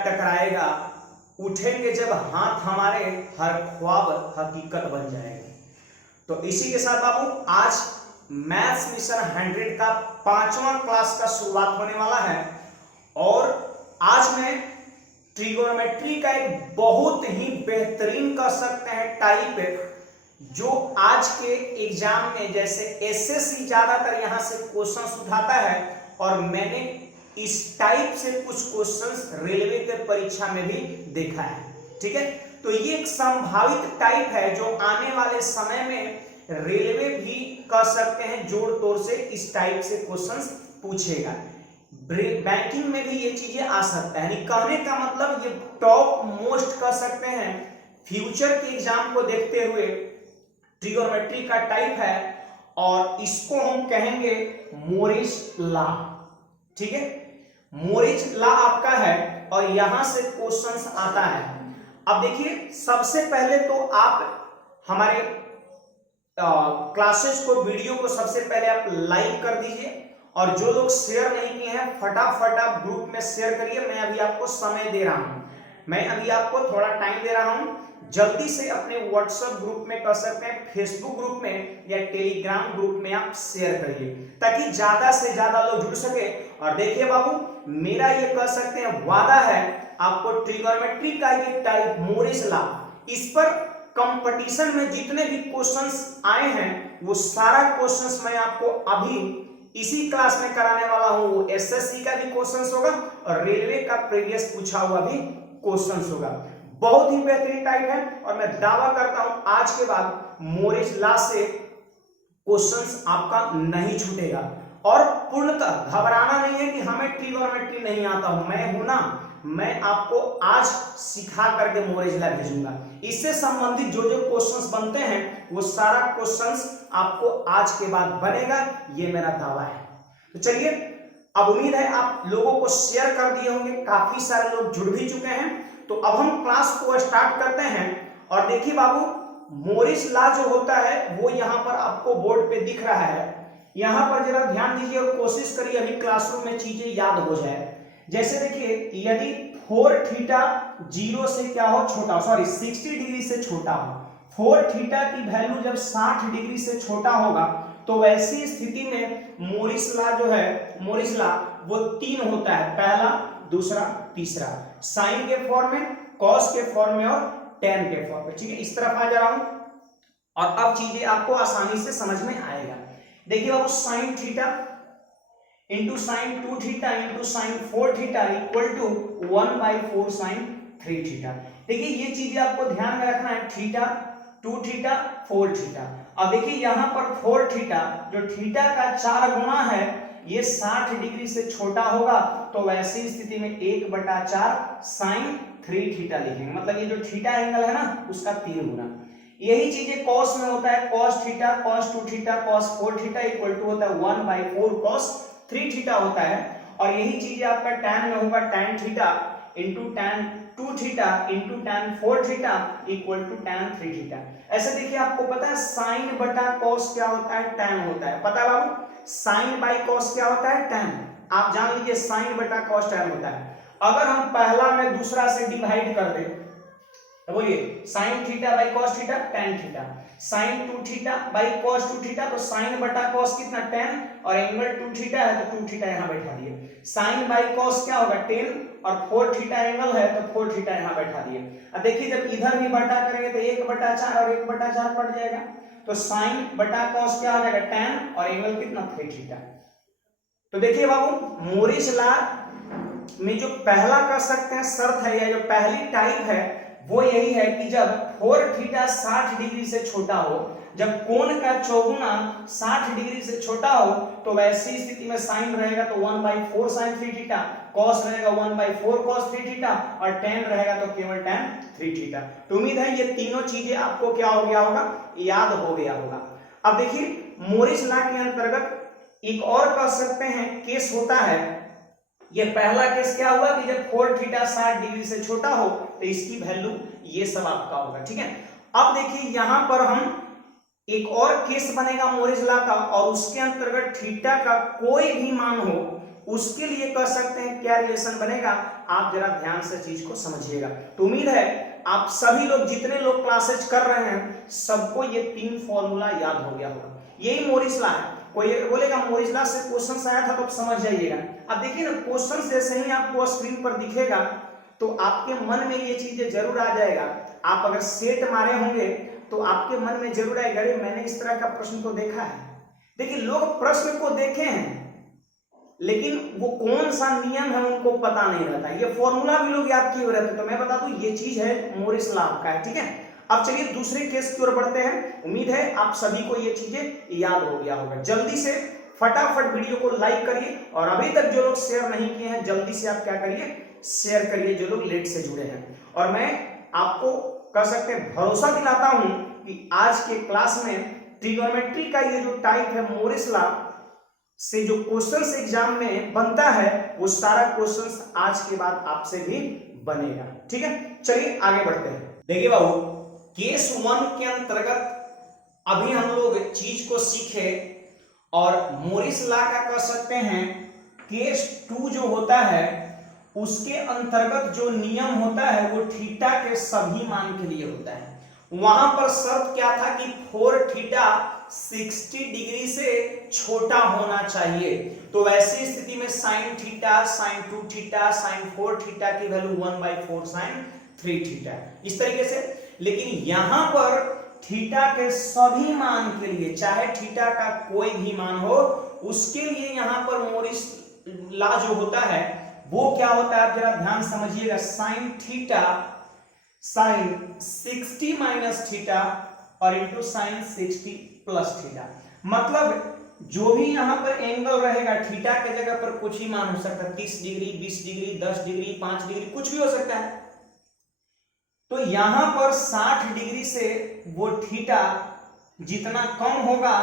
टकराएगा, उठेंगे जब हाथ हमारे, हर ख्वाब हकीकत बन जाएगी। तो इसी के साथ बाबू आज मैथ्स मिशन 100 का 5वां क्लास का शुरुआत होने वाला है। और आज मैं ट्रिगोनोमेट्री का एक बहुत ही बेहतरीन कह सकते हैं टाइप, जो आज के एग्जाम में जैसे एसएससी ज्यादातर यहां से क्वेश्चंस उठाता है, और मैंने इस टाइप से कुछ क्वेश्चंस रेलवे के परीक्षा में भी देखा है। ठीक है, तो ये एक संभावित टाइप है जो आने वाले समय में रेलवे भी कह सकते हैं जोड़ तोड़ से इस टाइप से क्वेश्चंस पूछेगा। बैंकिंग में भी ये चीजें आ सकता है। कहने का मतलब ये टॉप मोस्ट कह सकते हैं फ्यूचर के एग्जाम को देखते हुए ट्रिगोनोमेट्री का टाइप है, और इसको हम कहेंगे मोरिस लॉ। ठीक है, मोरिस लॉ आपका है और यहां से क्वेश्चंस आता है। अब देखिए, सबसे पहले तो आप हमारे क्लासेस को, वीडियो को सबसे पहले आप लाइक कर दीजिए, और जो लोग शेयर नहीं किए हैं फटाफट आप ग्रुप में शेयर करिए। मैं अभी आपको समय दे रहा हूं, मैं अभी आपको थोड़ा टाइम दे रहा हूं। जल्दी से अपने व्हाट्सएप ग्रुप में कर सकते हैं, फेसबुक ग्रुप में या टेलीग्राम ग्रुप में आप शेयर करिए, ताकि ज्यादा से ज्यादा लोग जुड़ सके। और देखिए बाबू, मेरा ये कह सकते हैं वादा है, आपको ट्रिगोनोमेट्री का ये टाइप मोरिस लॉ, इस पर कंपटीशन में जितने भी क्वेश्चंस आए हैं वो सारा क्वेश्चंस मैं आपको अभी इसी क्लास में कराने वाला हूं। वो एसएससी का भी क्वेश्चंस होगा और रेलवे का प्रीवियस पूछा हुआ भी क्वेश्चंस होगा। बहुत ही बेहतरीन टाइप है, और मैं दावा करता हूं आज के बाद मोरिस लॉ से क्वेश्चंस आपका नहीं छूटेगा। और पूर्णतः घबराना नहीं है कि हमें ट्रिगोनोमेट्री नहीं आता हूं, मैं हूं ना, मैं आपको आज सिखा करके मोरिस लॉ भेजूंगा। इससे संबंधित जो जो क्वेश्चंस बनते हैं वो सारा क्वेश्चंस आपको आज के बाद बनेगा, ये मेरा दावा है। तो चलिए, अब उम्मीद है आप लोगों को शेयर कर दिए होंगे, काफी सारे लोग जुड़ भी चुके हैं। तो अब हम क्लास को स्टार्ट करते हैं। और देखिए बाबू, मोरिस लॉ जो होता है वो यहाँ पर आपको बोर्ड पे दिख रहा है। यहाँ पर जरा ध्यान दीजिए और कोशिश करिए अभी क्लासरूम में चीजें याद हो जाए। जैसे देखिए, यदि 4 थीटा 0 से क्या हो, छोटा, सॉरी 60 डिग्री से छोटा हो, 4 थीटा की वैल्यू जब 60 डिग्री से छोटा होगा, तो वैसी स्थिति में मोरिस लॉ जो है, मोरिस लॉ वो 3 होता है, पहला, दूसरा, तीसरा, साइन के फॉर्म में, कॉस के फॉर्म में और टेन के फॉर्म में। ठीक है, इस तरफ आ जा रहा हूं और अब चीजें आपको आसानी से समझ में आएगा। देखिए बाबू, sine theta into sine 2 theta into sine 4 theta equal to 1/4 sine 3 theta. देखिए ये चीजें आपको ध्यान में रखना है, थीटा, 2 थीटा, 4 थीटा। अब देखिए यहाँ पर 4 थीटा, जो थीटा का 4 गुना है, ये 60 डिग्री से छोटा होगा, तो वैसी स्थिति में 1/4 साइन 3 थीटा लिखेंगे। मतलब ये जो थीटा एंगल है ना, उसका 3 गुना। यही चीजें कॉस में होता है, cos theta, cos 2 theta, cos 4 theta equal to होता है 1/4 कॉस 3 थीटा होता है। और यही चीजें आपका टैन में होगा, tan theta into tan 2 theta into tan 4 theta equal to tan 3 theta. ऐसे देखिए, आपको पता है साइन बटा कॉस क्या होता है, टैन होता है। पता है बाबू, साइन बाई कॉस क्या होता है, टैन। आप जान लीजिए साइन बटा कॉस टैन होता है। अगर हम पहला में दूसरा से डिवाइड कर दें तो बोलिए sine theta by cos theta, tan theta, sine 2 theta by cos 2 theta, तो साइन बटा कॉस कितना, टैन, और एंगल 2 थीटा है तो 2 थीटा यहां बैठा दिए। साइन बाई कॉस क्या होगा, 10, और 4 थीटा एंगल है तो 4 थीटा यहां बैठा दिए। अब देखिए, जब इधर भी बटा करेंगे तो 1/4 और 1/4 पड़ जाएगा, तो साइन बटा कॉस क्या हो जाएगा, टैन, और एंगल कितना, 3 थीटा। तो देखिए बाबू, मोरिस लॉ में जो पहला कर सकते हैं शर्त है, या जो पहली टाइप है वो यही है कि जब 4 थीटा 60 डिग्री से छोटा हो, जब कोण का चौगुना 60 डिग्री से छोटा हो, तो वैसी स्थिति में साइन रहेगा तो 1/4 साइन 3 थीटा, कॉस रहेगा 1/4 कॉस 3 थीटा, और टेन रहेगा तो केवल टेन 3 थीटा। तो उम्मीद है ये तीनों चीजें आपको क्या हो गया होगा, याद हो गया होगा। अब देखिए, मोरिस लॉ के अंतर्गत एक और कह सकते हैं केस होता है। ये पहला केस क्या हुआ कि जब 4 थीटा 60 डिग्री से छोटा हो तो इसकी वैल्यू ये सब आपका होगा। ठीक है, अब देखिए यहां पर हम एक और केस बनेगा मोरिस लॉ का, और उसके अंतर्गत थीटा का कोई भी मान हो उसके लिए कर सकते हैं क्या रिलेशन बनेगा, आप जरा ध्यान से चीज को समझिएगा। तो उम्मीद है आप सभी लोग जितने लोग क्लासेज कर रहे हैं सबको ये 3 फॉर्मूला याद हो गया होगा। यही मोरिस लॉ है। कोई बोलेगा मोरिस लॉ से क्वेश्चन आया था तो आप समझ जाइएगा। अब देखिए ना, क्वेश्चन जैसे ही आपको स्क्रीन पर दिखेगा तो आपके मन में ये चीजें जरूर आ जाएगा। आप अगर सेट मारे होंगे तो आपके मन में जरूर आएगा, अरे मैंने इस तरह का प्रश्न तो देखा है। देखिए, लोग प्रश्न को देखे हैं लेकिन वो कौन सा नियम है उनको पता नहीं रहता। ये फॉर्मूला भी लोग याद किए हुए रहते। तो मैं बता दूं ये चीज है मोरिस लॉ का है, ठीक है। अब चलिए दूसरे केस की ओर बढ़ते हैं। उम्मीद है आप सभी को ये चीजें याद हो गया होगा। जल्दी से फटाफट वीडियो को लाइक करिए और अभी तक जो लोग शेयर नहीं किए हैं जल्दी से आप क्या करिए, शेयर करिए, जो लोग लेट से जुड़े हैं। और मैं आपको कह सकते हैं भरोसा दिलाता हूं कि आज के क्लास में ट्रिगोनोमेट्री का ये जो टाइप है मोरिस लॉ से जो क्वेश्चंस एग्जाम में बनता है वो सारा क्वेश्चंस आज के बाद आपसे भी बनेगा, ठीक है। चलिए आगे बढ़ते हैं। देखिए बाबू, केस 1 के अंतर्गत अभी हम लोग चीज को सीखे और मोरिस लॉ का कह सकते हैं केस 2 जो होता है उसके अंतर्गत जो नियम होता है वो थीटा के सभी मान के लिए होता है। वहां पर शर्त क्या था कि 4 थीटा 60 डिग्री से छोटा होना चाहिए। तो वैसी स्थिति में sine theta, sine 2 theta, sine 4 theta की वैल्यू 1/4 साइन 3 थीटा, इस तरीके से। लेकिन यहां पर थीटा के सभी मान के लिए, चाहे थीटा का कोई भी मान हो, उसके लिए यहां पर मोरिस लॉ जो होता है वो क्या होता है, आप जरा ध्यान समझिएगा। Sign theta sign 60 minus theta और इंटू साइन 60 प्लस थीटा। मतलब जो भी यहां पर एंगल रहेगा थीटा के जगह पर कुछ ही मान हो सकता है, 30 डिग्री, 20 डिग्री, 10 डिग्री, 5 डिग्री, कुछ भी हो सकता है। तो यहां पर 60 डिग्री से वो थीटा जितना कम होगा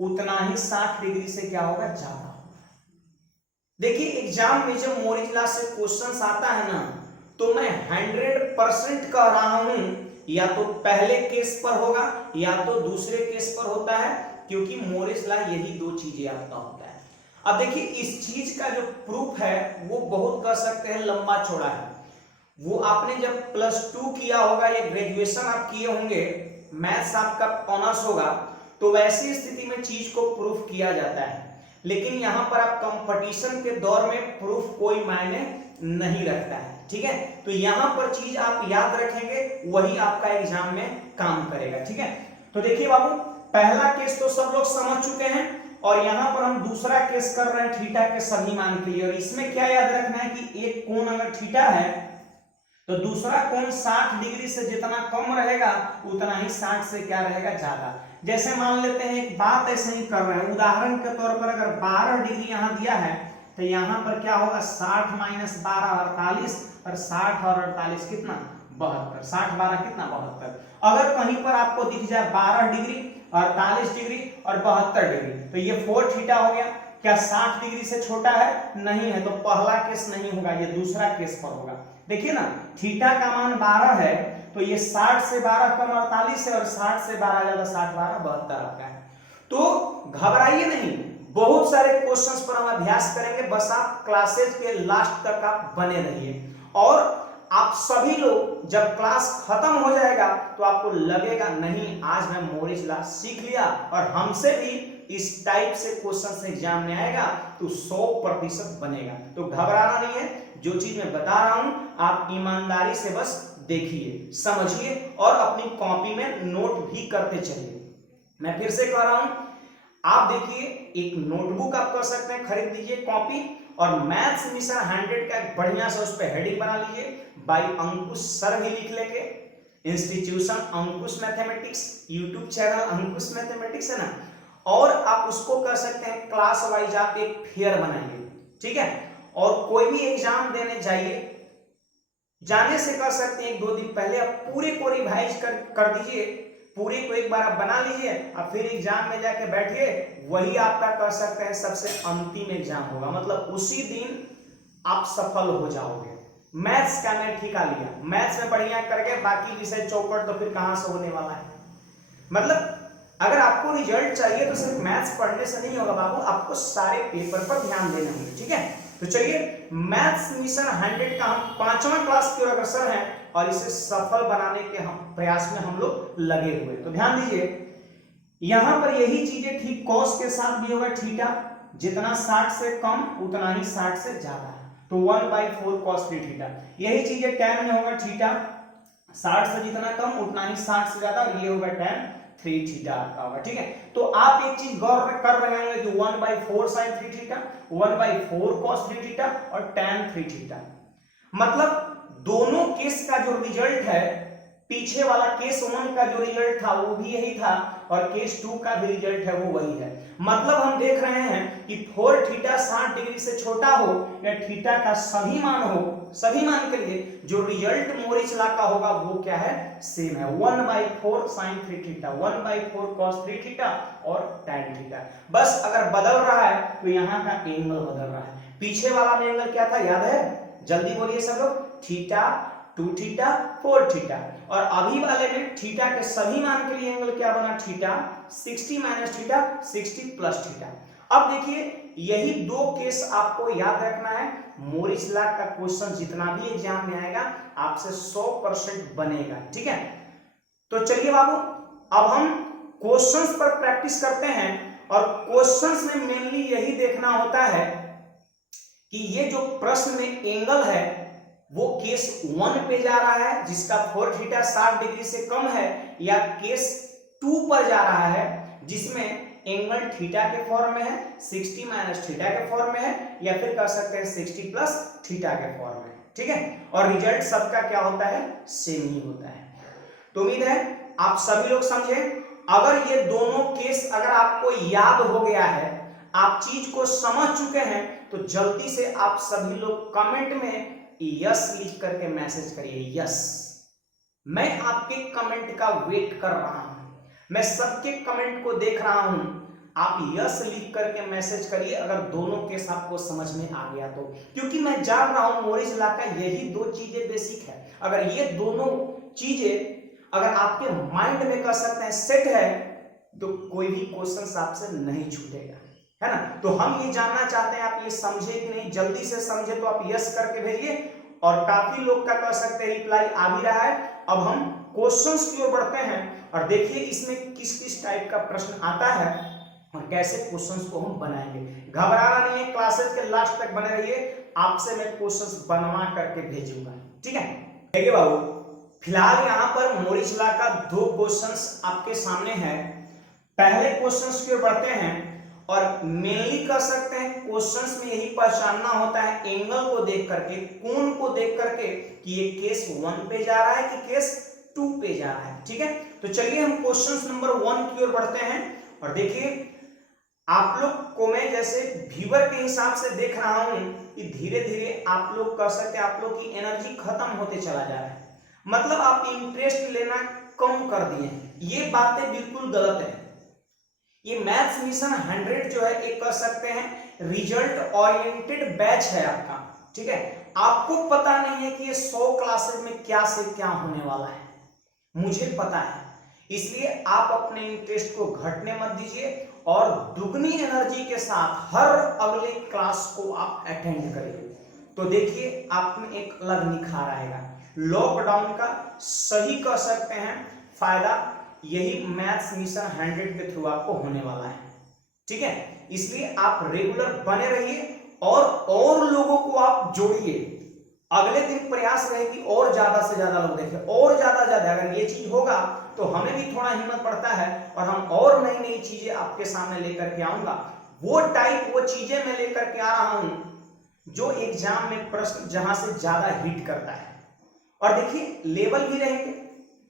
उतना ही 60 डिग्री से क्या होगा, ज्यादा होगा। देखिए एग्जाम में जब मोरिस लॉ से क्वेश्चन आता है ना तो मैं 100% कह रहा हूं या तो पहले केस पर होगा या तो दूसरे केस पर होता है, क्योंकि मोरिस लॉ यही 2 चीजें आपका होता है। अब देखिए इस चीज का जो प्रूफ है वो बहुत कह सकते हैं लंबा चौड़ा है। वो आपने जब +2 किया होगा या ग्रेजुएशन आप किए होंगे, मैथ्स आपका ऑनर्स होगा, तो वैसी स्थिति में चीज को प्रूफ किया जाता है। लेकिन यहां पर आप कंपटीशन के दौर में प्रूफ कोई मायने नहीं रखता है, ठीक है। तो यहां पर चीज आप याद रखेंगे वही आपका एग्जाम में काम करेगा, ठीक है। तो देखिए बाबू, पहला केस तो सब लोग समझ चुके हैं और यहां पर हम दूसरा केस कर रहे हैं थीटा के सभी मान के लिए। और इसमें क्या याद रखना है कि एक कोण अगर थीटा है तो दूसरा कोण 60 डिग्री से जितना कम रहेगा उतना ही 60 से क्या रहेगा, ज्यादा। जैसे मान लेते हैं एक बात ऐसे ही कर रहे हैं, उदाहरण के तौर पर अगर 12 डिग्री यहां दिया है तो यहां पर क्या होगा, 60 माइनस 12 48, और 60 और 48 कितना, 72। 60 12 कितना, 72। अगर कहीं पर आपको दिख जाए 12 डिग्री, 48 डिग्री और 72 डिग्री तो ये 4 थीटा हो गया। क्या 60 डिग्री से छोटा है, नहीं है, तो पहला केस नहीं होगा, ये दूसरा केस पर होगा। देखिए ना, थीटा का मान 12 है तो ये 60 से 12 कम 48 है और 60 से 12 ज्यादा 60 12 72 आपका है। तो घबराइए नहीं, बहुत सारे क्वेश्चंस पर हम अभ्यास करेंगे, बस आप क्लासेज के लास्ट तक आप बने रहिए। और आप सभी लोग जब क्लास खत्म हो जाएगा तो आपको लगेगा नहीं आज मैं मोरिस लॉ सीख लिया और हमसे भी इस टाइप से क्वेश्चन एग्जाम में आएगा तो 100% बनेगा। तो घबराना नहीं है, जो चीज मैं बता रहा हूं आप ईमानदारी से बस देखिए, समझिए और अपनी कॉपी में नोट भी करते चलिए। मैं फिर से कह रहा हूं, आप देखिए एक नोटबुक आप कर सकते हैं, खरीद लीजिए, कॉपी, और मैथ्स मिशन 100 का बढ़िया सा उस पर हेडिंग बना लीजिए, बाय अंकुश सर भी लिख लेंगे, इंस्टीट्यूशन अंकुश मैथमेटिक्स, यूट्यूब चैनल अंकुश मैथमेटिक्स है ना, और आप उसको कर सकते हैं क्लास वाइज आप एक फेयर बनाइए, ठीक है। और कोई भी एग्जाम देने जाइए, जाने से कर सकते हैं 1-2 दिन पहले आप पूरे को रिवाइज कर दीजिए, पूरे को एक बार आप बना लीजिए और फिर एग्जाम में जाके बैठिए, वही आपका कर सकते हैं सबसे अंतिम एग्जाम होगा, मतलब उसी दिन आप सफल हो जाओगे। मैथ्स का मैं ठिका लिया, मैथ्स में बढ़िया करके बाकी विषय चौपट तो फिर कहां से होने वाला है। मतलब अगर आपको रिजल्ट चाहिए तो सिर्फ मैथ्स पढ़ने से नहीं होगा बाबू, आपको सारे पेपर पर ध्यान देना होगा, ठीक है। तो चलिए मैथ्स मिशन 100 का हम 5वां क्लास की ओर अग्रसर हैं और इसे सफल बनाने के हम प्रयास में हम लोग लगे हुए। तो ध्यान दीजिए यहां पर यही चीजें ठीक कॉस के साथ भी होगा थीटा, जितना 60 से कम उतना ही 60 से ज्यादा, तो 1/4 cos 3 थीटा। यही चीजें tan में होगा थीटा, 60 से जितना कम उतना ही 60 से ज्यादा, ये होगा tan 3 थीटा आपका होगा, ठीक है। तो आप एक चीज गौर कर रहे होंगे कि 1/4 sin 3 थीटा, 1/4 cos 3 थीटा और tan 3 थीटा, मतलब दोनों केस का जो रिजल्ट है, पीछे वाला केस 1 का जो रिजल्ट था वो भी यही था और केस 2 का भी रिजल्ट है वो वही है। मतलब हम देख रहे हैं कि 4 थीटा 60 डिग्री से छोटा हो या थीटा का सभी मान हो, सभी मान के लिए जो रिजल्ट मोरिस लॉ का होगा वो क्या है, सेम है, 1/4 sin 3 थीटा, 1/4 cos 3 थीटा और tan थीटा। बस अगर बदल रहा है तो यहाँ का एंगल बदल रहा है। पीछे वाला में एंगल क्या था याद है, जल्दी बोलिए सब लोग, थीटा 2 थीटा 4 थीटा, और अभी वाले में थीटा के सभी मान के लिए एंगल क्या बना, theta 60 minus theta 60 plus theta. अब देखिए यही दो केस आपको याद रखना है, मोरिस लॉ का क्वेश्चन जितना भी एग्जाम में आएगा आपसे 100% बनेगा, ठीक है। तो चलिए बाबू अब हम क्वेश्चंस पर प्रैक्टिस करते हैं, और क्वेश्चंस में मेनली यही देखना होता है कि ये जो प्रश्न में एंगल है वो केस 1 पे जा रहा है जिसका 4 थीटा 60 डिग्री से कम है, या केस 2 पर जा रहा है जिसमें एंगल थीटा के फॉर्म में है, 60 माइनस थीटा के फॉर्म में है, या फिर कह सकते हैं 60 प्लस थीटा के फॉर्म में, ठीक है। और रिजल्ट सबका क्या होता है, सेम ही होता है। तो उम्मीद है आप सभी लोग समझे। अगर ये दोनों केस अगर आपको याद हो गया है, आप चीज को समझ चुके हैं, तो जल्दी से आप सभी लोग कमेंट में यस लिख करके मैसेज करिए, यस। मैं आपके कमेंट का वेट कर रहा हूं, मैं सबके कमेंट को देख रहा हूं, आप यस लिख करके मैसेज करिए अगर दोनों केस आपको समझ में आ गया तो, क्योंकि मैं जान रहा हूं मोरिस लॉ का यही दो चीजें बेसिक है। अगर ये दोनों चीजें अगर आपके माइंड में कर सकते हैं सेट है, तो कोई भी क्वेश्चन आपसे नहीं छूटेगा, है ना। तो हम ये जानना चाहते हैं आप ये समझे कि नहीं, जल्दी से समझे तो आप यस करके भेजिए, और काफी लोग का कह सकते हैं रिप्लाई आ भी रहा है। अब हम क्वेश्चंस की ओर बढ़ते हैं और देखिए इसमें किस किस टाइप का प्रश्न आता है और कैसे क्वेश्चंस को हम बनाएंगे। घबराना नहीं है, क्लासेस के लास्ट तक बने रहिए, आपसे मैं क्वेश्चंस बनवा करके भेजूंगा, ठीक है। देखिए बाबू फिलहाल यहाँ पर मोरिस लॉ का 2 क्वेश्चंस आपके सामने है। पहले क्वेश्चंस की ओर बढ़ते हैं, और मेनली कर सकते हैं क्वेश्चंस में यही पहचानना होता है एंगल को देख करके, कोण को देख करके कि ये केस 1 पे जा रहा है कि केस 2 पे जा रहा है, ठीक है। तो चलिए हम क्वेश्चंस नंबर 1 की ओर बढ़ते हैं, और देखिए आप लोग को मैं जैसे व्यूअर के हिसाब से देख रहा हूं कि धीरे धीरे आप लोग कह सकते हैं आप लोग की एनर्जी खत्म होते चला जा रहा है, मतलब आप इंटरेस्ट लेना कम कर दिए हैं। ये बातें बिल्कुल गलत है। ये मैथ्स मिशन 100 जो है एक कह सकते हैं रिजल्ट ओरिएंटेड बैच है आपका, ठीक है। आपको पता नहीं है कि ये 100 क्लासेस में क्या से क्या होने वाला है, मुझे पता है, इसलिए आप अपने इंटरेस्ट को घटने मत दीजिए और दुगनी एनर्जी के साथ हर अगले क्लास को आप अटेंड करिए। तो देखिए आप में एक अलग निखार आएगा। लॉकडाउन का सही कह सकते हैं फायदा यही मैथ्स मिशन 100 के थ्रू आपको होने वाला है, ठीक है। इसलिए आप रेगुलर बने रहिए और लोगों को आप जोड़िए। अगले दिन प्रयास रहे कि और ज्यादा से ज्यादा लोग देखें, और ज्यादा अगर ये चीज होगा तो हमें भी थोड़ा हिम्मत बढ़ता है और हम और नई नई चीजें आपके सामने लेकर के आऊंगा। वो चीजें मैं लेकर के आ रहा हूं जो एग्जाम में प्रश्न जहां से ज्यादा हिट करता है। और देखिए लेवल भी रहेंगे,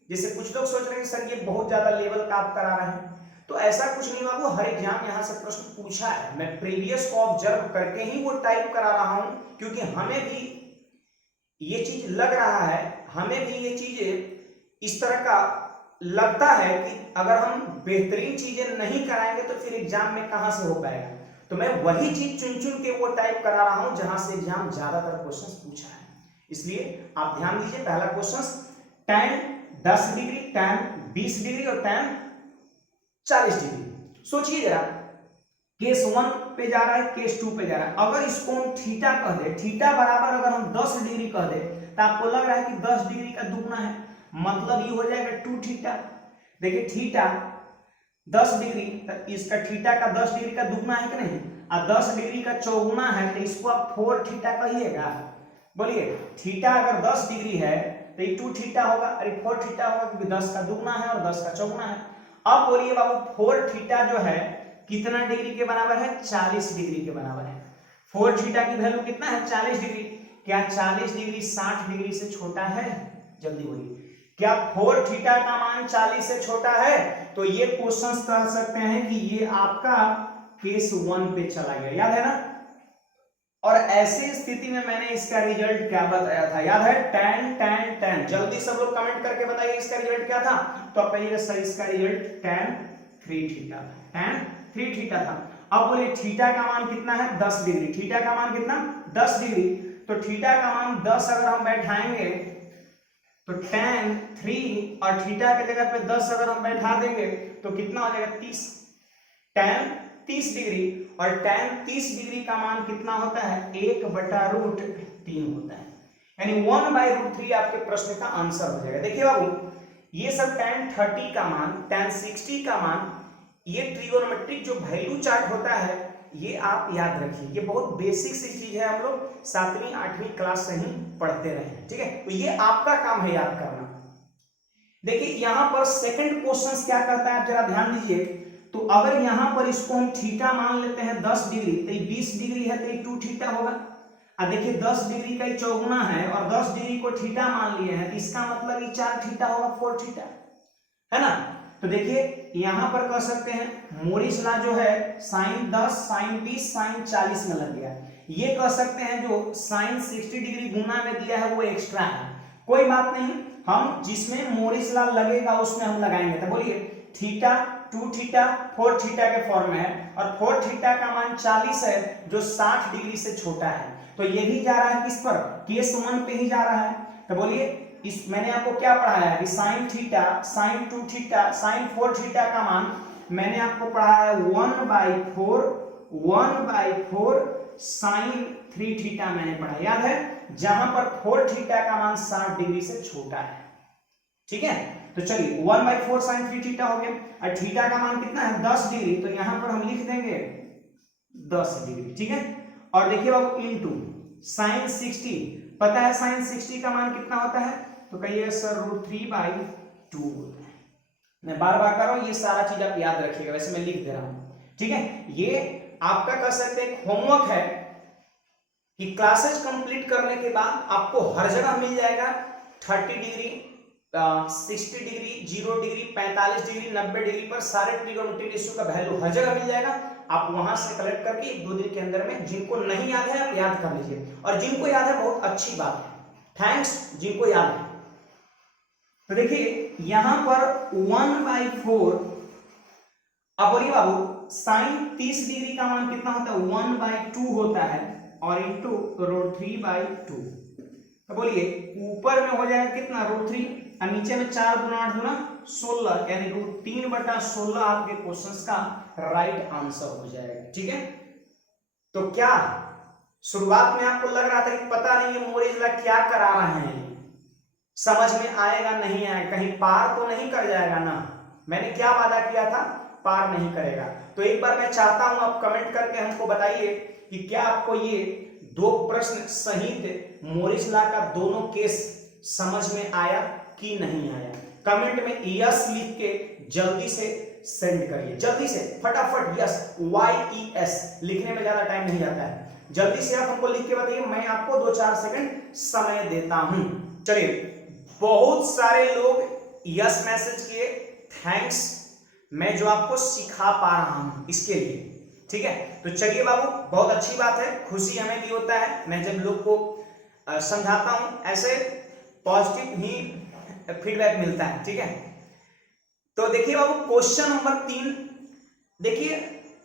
जैसे कुछ लोग सोच रहे हैं सर ये बहुत ज्यादा लेवल का आप करा रहे हैं, तो ऐसा कुछ नहीं बाबू, हर एग्जाम यहाँ से प्रश्न पूछा है, मैं प्रीवियस को ऑब्जर्व करके ही वो टाइप करा रहा हूं, क्योंकि हमें भी ये चीज लग रहा है, हमें भी ये चीजें इस तरह का लगता है कि अगर हम बेहतरीन चीजें नहीं कराएंगे तो फिर एग्जाम में कहां से हो पाएगा। तो मैं वही चीज चुन चुन के वो टाइप करा रहा हूं जहां से एग्जाम ज्यादातर क्वेश्चंस पूछा है। इसलिए आप ध्यान दीजिए, पहला question tan 10 degree, tan 20 degree और tan 40 डिग्री। सोचिए जरा, केस 1 पे जा रहा है, केस 2 पे जा रहा है। अगर इसको हम थीटा कह दे, थीटा बराबर अगर हम 10 डिग्री कह दे, तो आपको लग रहा है कि 10 डिग्री का दुगना है, मतलब ये हो जाएगा 2 थीटा। देखिए थीटा 10 डिग्री, इसका थीटा का 10 डिग्री का दुगना है कि नहीं, और 10 डिग्री का चौगुना है, तो इसको आप 4 थीटा कहिएगा। बोलिए, थीटा अगर 10 डिग्री है तो ये 2 थीटा होगा, अरे 4 थीटा होगा, क्योंकि 10 का दुगना है और 10 का चौगुना है। अब बोलिए बाबू 4 थीटा जो है कितना डिग्री के बराबर है, 40 डिग्री के बराबर है। 4 थीटा की वैल्यू कितना है, 40 डिग्री। क्या 40 डिग्री 60 डिग्री से छोटा है? जल्दी बोलिए, क्या 4 थीटा का मान 40 से छोटा है? तो ये क्वेश्चन कह सकते हैं कि ये आपका केस 1 पे चला गया, याद है ना। और ऐसी स्थिति में मैंने इसका रिजल्ट क्या बताया था, याद है, tan tan tan। जल्दी सब लोग कमेंट करके बताइए इसका रिजल्ट क्या था। तो आप कहिएगा सर इसका result tan 3 theta, tan 3 theta था। अब बोलिए थीटा का मान कितना है, 10 डिग्री। थीटा का मान कितना, 10 डिग्री। तो थीटा का मान 10 अगर हम बैठाएंगे तो tan 3 और थीटा के जगह पे 10 अगर हम बैठा देंगे तो कितना हो जाएगा, 30। tan 30 डिग्री, और tan 30 डिग्री का मान कितना होता है, 1/√3 होता है, यानी 1/√3 आपके प्रश्न का आंसर हो जाएगा। देखिए बाबू, ये सब tan 30 का मान, tan 60 का मान, ये ट्रिगोनोमेट्रिक जो वैल्यू चार्ट होता है, ये आप याद रखिए। ये बहुत बेसिक सी चीज है, हम लोग 7वीं 8वीं क्लास से ही पढ़ते रहे हैं, ठीक है। तो ये आपका काम है याद करना। देखिए यहां पर सेकंड क्वेश्चन क्या कहता है, आप जरा ध्यान दीजिए। तो अगर यहां पर इसको हम थीटा मान लेते हैं 10 डिग्री, तो ये 20 डिग्री है, तो ये 2 थीटा होगा। अब देखिए 10 डिग्री का ही चौगुना है और 10 डिग्री को थीटा मान लिए हैं, तो इसका मतलब ये 4 थीटा होगा, 4 थीटा, है ना। तो देखिए यहां पर कह सकते हैं मोरिस लॉ जो है sin 10 sin 20 sin 40 में लग गया। ये कह सकते हैं जो sin 60 डिग्री गुना में दिया है वो एक्स्ट्रा है, कोई बात नहीं, हम जिसमें मोरिस लॉ लगेगा उसमें हम लगाएंगे। तो बोलिए थीटा 2 थीटा 4 थीटा के फॉर्म में है, और 4 थीटा का मान 40 है जो 60 डिग्री से छोटा है। तो ये भी जा रहा है किस पर, केस 1 पे ही जा रहा है। तो बोलिए इस मैंने आपको क्या पढ़ाया है कि sin theta sin 2 theta sin 4 theta का मान मैंने आपको पढ़ाया है 1/4 sin 3 थीटा मैंने पढ़ा, याद है, जहां पर 4 थीटा का मान 60 डिग्री से छोटा है, ठीक है। तो चलिए 1/4 sin 3 थीटा हो गया, और थीटा का मान कितना है, 10 डिग्री, तो यहां पर हम लिख देंगे 10 डिग्री, ठीक है। और देखिए बाबू इनटू sin 60, पता है sin 60 का मान कितना होता है, तो कहिए सर √3/2 होता है। मैं बार बार कर रहा हूं, ये सारा चीज आप याद रखिएगा, वैसे मैं लिख दे रहा हूं, ठीक है। ये आपका कह सकते हैं होमवर्क है कि क्लासेस कंप्लीट करने के बाद आपको हर जगह मिल जाएगा 30 degree 60 degree 0 degree 45 degree 90 degree पर सारे ट्रिगोनोमेट्रिक रेशियो का वैल्यू हर जगह मिल जाएगा। आप वहां से कलेक्ट करके 1-2 दिन के अंदर में, जिनको नहीं याद है आप याद कर लीजिए, और जिनको याद है बहुत अच्छी बात है, थैंक्स जिनको याद है। तो देखिए यहां पर 1/4, अब बोलिए बाबू sin 30 डिग्री का मान कितना होता है, 1/2 होता है, और इंटू √3/2। तो बोलिए ऊपर में हो जाएगा कितना, √3, और नीचे में 4 × 8 = 16, यानी √3/16 आपके क्वेश्चंस का राइट आंसर हो जाएगा, ठीक है। तो क्या शुरुआत में आपको लग रहा था कि पता नहीं ये मोरिस लॉ क्या करा रहे हैं, समझ में आएगा नहीं आएगा, कहीं पार तो नहीं कर जाएगा ना। मैंने क्या वादा किया था, पार नहीं करेगा। तो एक बार मैं चाहता हूं आप कमेंट करके हमको बताइए कि क्या आपको ये 2 प्रश्न सहित मोरिस लॉ का दोनों केस समझ में आया कि नहीं आया। कमेंट में यस लिख के जल्दी से सेंड करिए, जल्दी से फटाफट यस YES लिखने में ज्यादा टाइम नहीं जाता है, जल्दी से आप हमको लिख के बताइए, मैं आपको 2-4 सेकंड समय देता हूं। चलिए बहुत सारे लोग यस मैसेज किए, थैंक्स, मैं जो आपको सिखा पा रहा हूं इसके लिए, ठीक है। तो चलिए बाबू बहुत अच्छी बात है, खुशी हमें भी होता है मैं जब लोग को समझाता हूं, ऐसे पॉजिटिव ही फीडबैक मिलता है, ठीक है। तो देखिए बाबू क्वेश्चन नंबर 3, देखिए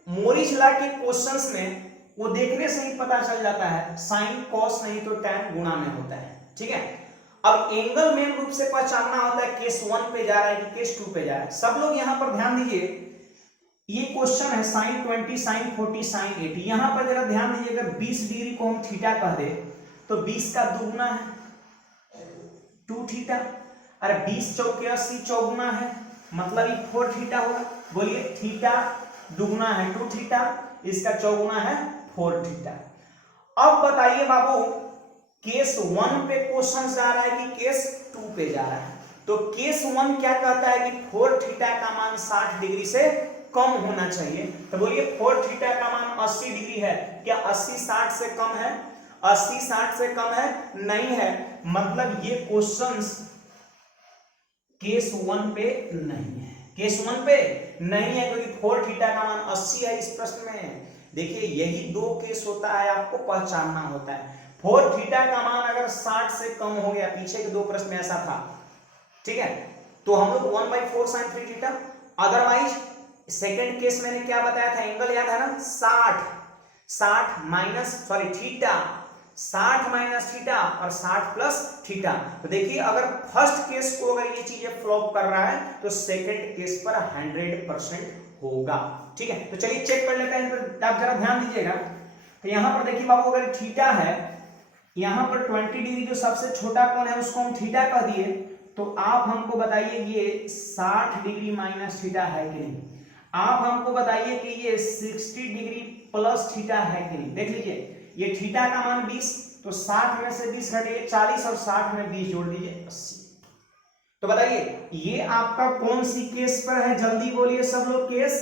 मोरिस लॉ के क्वेश्चंस में वो देखने से ही पता चल जाता है साइन कॉस नहीं तो tan गुणा में होता है, ठीक है। अब एंगल मेन रूप से पहचानना होता है केस 1 पे जा रहा है कि केस 2 पे जा रहा है। सब लोग यहां पर ध्यान दीजिए, ये क्वेश्चन है sin 20 sin 40 sin 80। यहां पर जरा ध्यान दीजिए, अगर 20 डिग्री को हम थीटा कह दे तो 20 का दुगुना है 2 थीटा, अरे 20 चौके 80 चौगुना है, मतलब ये 4 थीटा होगा। बोलिए थीटा दुगुना है 2 थीटा, इसका चौगुना है 4 थीटा। अब बताइए बाबू, केस 1 पे क्वेश्चन जा रहा है कि केस 2 पे जा रहा है? तो केस 1 क्या कहता है कि 4 थीटा का मान 60 डिग्री से कम होना चाहिए। तो बोलिए 4 थीटा का मान 80 डिग्री है, क्या 80 60 से कम है? 80 60 से कम है? नहीं है, मतलब ये क्वेश्चंस केस 1 पे नहीं है, केस 1 पे नहीं है, क्योंकि 4 थीटा का मान 80 है इस प्रश्न में। देखिए यही दो केस होता है, आपको पहचानना होता है। 4 थीटा का मान अगर 60 से कम हो गया, पीछे के दो प्रश्न में ऐसा था, ठीक है, तो हम लोग 1/4 sin 3 theta. Otherwise second case मैंने क्या बताया था, एंगल याद है ना, 60 minus sorry theta, 60 minus theta और 60 प्लस थीटा। तो देखिए अगर फर्स्ट केस को अगर ये चीजें फ्लॉप कर रहा है तो सेकंड केस पर 100% होगा। ठीक है, तो चलिए चेक कर लेते हैं, आप जरा ध्यान दीजिएगा। तो यहां पर देखिए बाबू, अगर थीटा है, यहां पर 20 डिग्री जो सबसे छोटा कोण है उसको हम थीटा कह दिए, तो आप हमको बताइए ये 60 डिग्री माइनस थीटा है कि नहीं। आप हमको बताइए कि ये 60 डिग्री प्लस थीटा है कि नहीं। देख लीजिए ये थीटा का मान 20, तो 60 में से 20 घटिए 40 और 60 में 20 जोड़ दीजिए 80। तो बताइए ये आपका कौन सी केस पर है, जल्दी बोलिए सब लोग। केस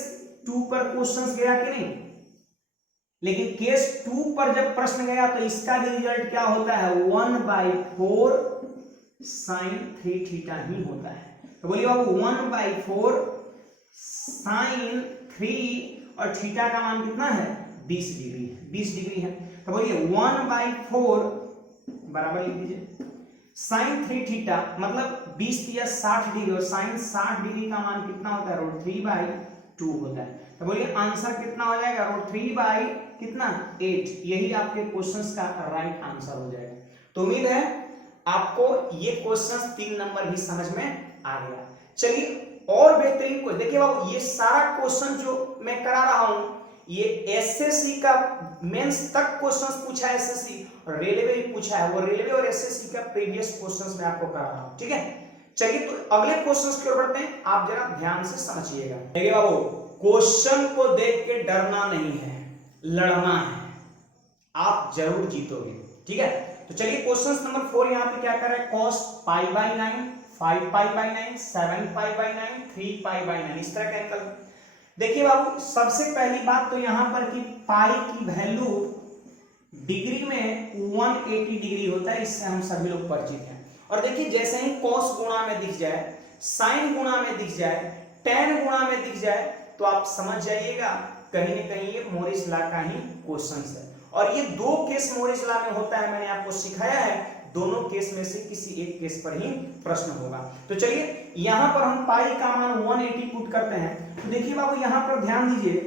2 पर क्वेश्चन गया कि नहीं? लेकिन केस 2 पर जब प्रश्न गया तो इसका भी रिजल्ट क्या होता है, 1/4 sin 3 थीटा ही होता है। तो बोलिए बाबू 1/4 sin 3 और थीटा का मान कितना है, 20 डिग्री है, 20 डिग्री है। तो बोलिए 1/4 बराबर लिख दीजिए sin 3 थीटा, मतलब 20 दिया 60 डिग्री, और sin 60 डिग्री का मान कितना होता है, √3/2 होता है। तो बोलिए आंसर कितना हो जाएगा, √3/8। यही आपके क्वेश्चंस का राइट आंसर हो जाएगा। तो उम्मीद है आपको ये क्वेश्चंस 3 नंबर भी समझ में आ गया। चलिए और बेहतरीन को देखिए बाबू, ये सारा क्वेश्चन जो मैं करा रहा हूं ये एसएससी का मेंस तक क्वेश्चंस पूछा है, एसएससी और रेलवे भी पूछा है, वो रेलवे और एसएससी का प्रीवियस क्वेश्चंस मैं आपको करा रहा हूं। ठीक है, चलिए तो अगले क्वेश्चंस की ओर बढ़ते हैं, आप जरा ध्यान से समझिएगा। देखिए बाबू, क्वेश्चन को देख के डरना नहीं है, लड़ना है, आप जरूर जीतोगे। ठीक है, तो चलिए क्वेश्चन नंबर 4 यहाँ पे क्या कर रहा है, cos π/9, 5π/9, 7π/9, 3π/9, इस तरह का एंगल। देखिए बाबू, सबसे पहली बात तो यहां पर कि पाई की वैल्यू डिग्री में 180 डिग्री होता है, इससे हम सभी लोग परिचित हैं। और देखिए जैसे ही cos गुणा में दिख जाए, sin गुणा में दिख जाए, tan गुणा में दिख जाए, तो आप समझ जाइएगा कहीं ना कहीं ये मोरिस लॉ का ही क्वेश्चन है। और ये दो केस मोरिस लॉ में होता है, मैंने आपको सिखाया है, दोनों केस में से किसी एक केस पर ही प्रश्न होगा। तो चलिए यहां पर हम पाई का मान 180 पुट करते हैं। तो देखिए बाबू यहां पर ध्यान दीजिए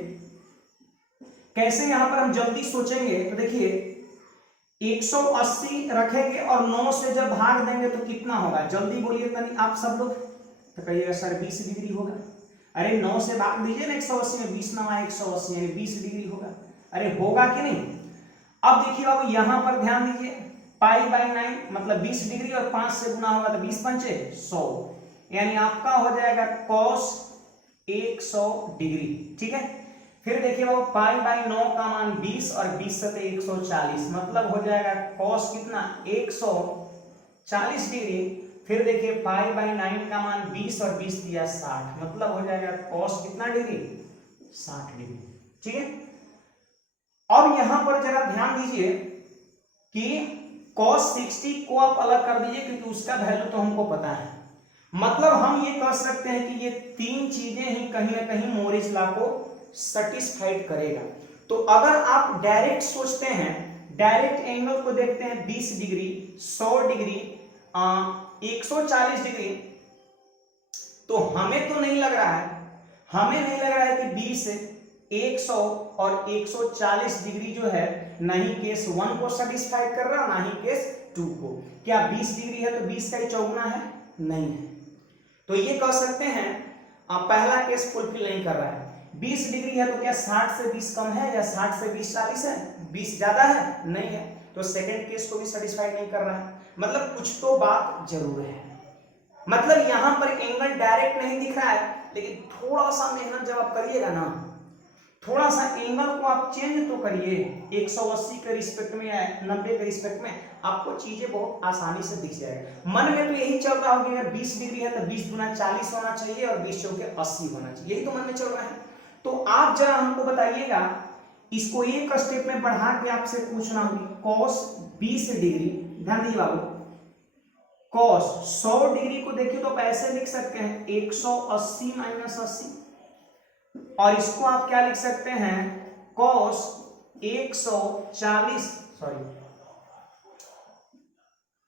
कैसे यहां पर हम जल्दी सोचेंगे। तो देखिए 180 रखेंगे और 9 से जब भाग देंगे तो कितना होगा, जल्दी बोलिए तनी आप सब लोग। तो कहिएगा सर 20 डिग्री होगा। अरे 9 से भाग दीजिए ना 180 में, 20 9 180 यानी 20 डिग्री होगा। अरे होगा कि नहीं। अब देखिए बाबू यहां पर ध्यान दीजिए, π/9 मतलब 20 डिग्री और 5 से गुना होगा तो 20 पंचे 100, यानी आपका हो जाएगा cos 100 डिग्री। ठीक है, फिर देखिए बाबू π/9 का मान 20 और 20 से 140, मतलब हो जाएगा cos कितना 140 डिग्री। फिर देखिए π/9 का मान 20 और 20 दिया 60, मतलब हो जाएगा cos कितना डिग्री 60 डिग्री। ठीक है, अब यहां पर जरा ध्यान दीजिए कि cos 60 को आप अलग कर दीजिए, क्योंकि उसका वैल्यू तो हमको पता है। मतलब हम ये कह सकते हैं कि ये तीन चीजें ही कहीं ना कहीं मोरिस लॉ को सेटिस्फाइड करेगा। तो अगर आप डायरेक्ट सोचते हैं, डायरेक्ट एंगल को देखते हैं 20 डिग्री, 100 डिग्री, 140 डिग्री, तो हमें तो नहीं लग रहा है, हमें नहीं लग रहा है कि 20, 100 और 140 डिग्री जो है नहीं केस 1 को सेटिस्फाई कर रहा, ना ही केस 2 को। क्या 20 डिग्री है तो 20 का ही चौगुना है, नहीं है। तो ये कह सकते हैं पहला केस फुलफिल नहीं कर रहा है। 20 डिग्री है तो क्या 60 से 20 कम है या 60 से 20 40 है? 20 ज्यादा है? नहीं है, तो सेकंड केस को भी सेटिस्फाई नहीं कर रहा है। मतलब कुछ तो बात जरूर है। मतलब यहां पर एंगल डायरेक्ट नहीं दिख रहा है, लेकिन थोड़ा सा मेहनत जब आप करिएगा ना, थोड़ा सा एंगल को आप चेंज तो करिए 180 के रिस्पेक्ट में या 90 के रिस्पेक्ट में, आपको चीजें बहुत आसानी से दिख जाएगा। मन में तो यही चल रहा होगा यार 20 डिग्री है तो 20 गुना 40 होना चाहिए और 20 चौके 80 होना चाहिए, यही तो मन में चल रहा है। तो आप जरा हमको बताइएगा, इसको एक स्टेप में बढ़ा के आपसे पूछना होगी cos 20 डिग्री, ध्यान दीजिए बाबू, cos 100 डिग्री को देखिए तो आप ऐसे लिख सकते हैं 180 माइनस 80, और इसको आप क्या लिख सकते हैं cos 140 सॉरी